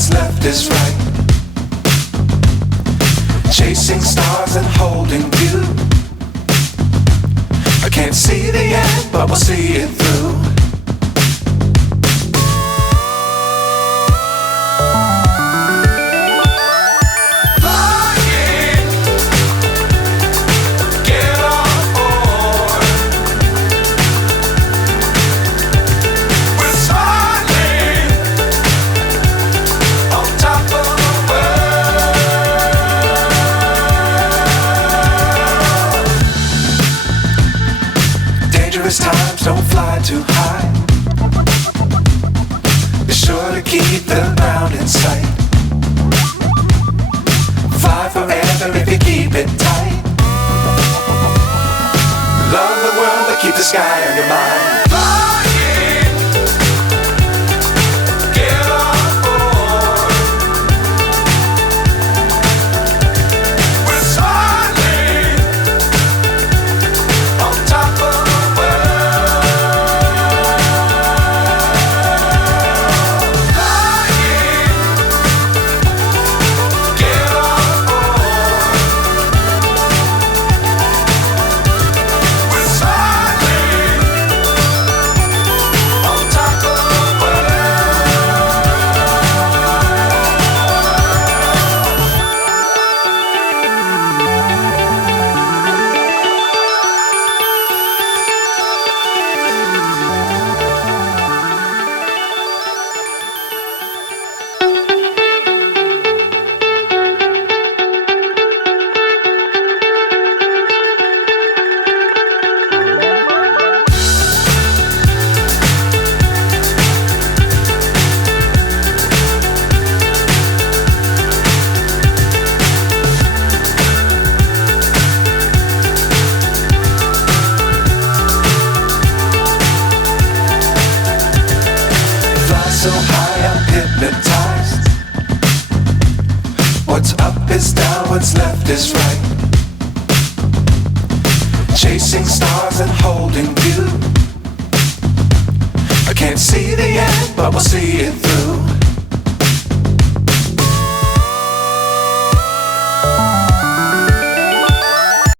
what's left is right. Chasing stars and holding you. I can't see the end, but we'll see it through. Times don't fly too high. Be sure to keep the ground in sight. Fly forever if you keep it tight. Love the world but keep the sky on your mind. So high I'm hypnotized. What's up is down, what's left is right. Chasing stars and holding you. I can't see the end, but we'll see